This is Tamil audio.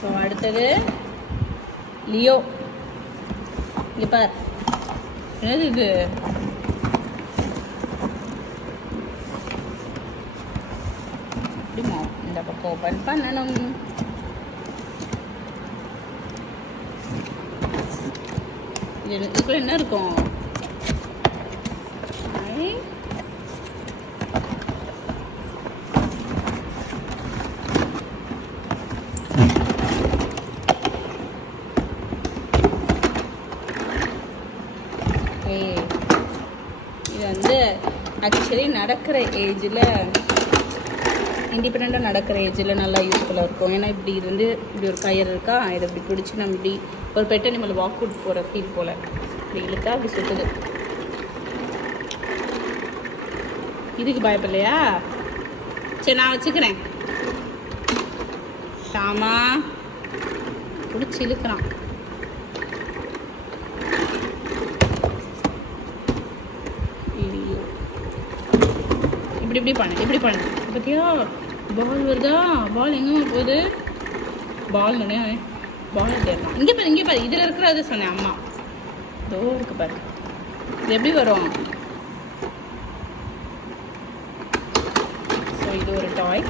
ஸோ அடுத்தது லியோ. இங்கே பார், என்னது இது? அப்படிமா இந்த பக்கம் ஓப்பன் பண்ணணும். இதுக்குள்ள என்ன இருக்கும்? இது வந்து ஆக்சுவலி நடக்கிற ஏஜில், இண்டிபெண்ட்டாக நடக்கிற ஏஜில் நல்லா யூஸ்ஃபுல்லாக இருக்கும். ஏன்னா இப்படி இருந்து இப்படி ஒரு கயிறு இருக்கா, இதை இப்படி பிடிச்சி நம்ம இப்படி ஒரு பெட் அனிமல் வாக் அவுட் போகிற ஃபீல் போல் இப்படி இழுத்தா அப்படி சுற்றுது. இதுக்கு பயப்படலையா? சரி நான் வச்சுக்கிறேன். ஷாமா பிடிச்சி இழுக்கிறான். இப்படி இப்படி பண்ணு, இப்படி பண்ணு. பார்த்தியா பால் வருதா? பால் எங்கே போகுது? பால் தானே, பால் தேடலாம். இங்கே பாரு, இங்கே பாரு, இதில் இருக்கிறது சொன்னேன் அம்மா. இதோ இருக்கு பாரு. இது எப்படி வரும்? ஸோ இது ஒரு டாய்.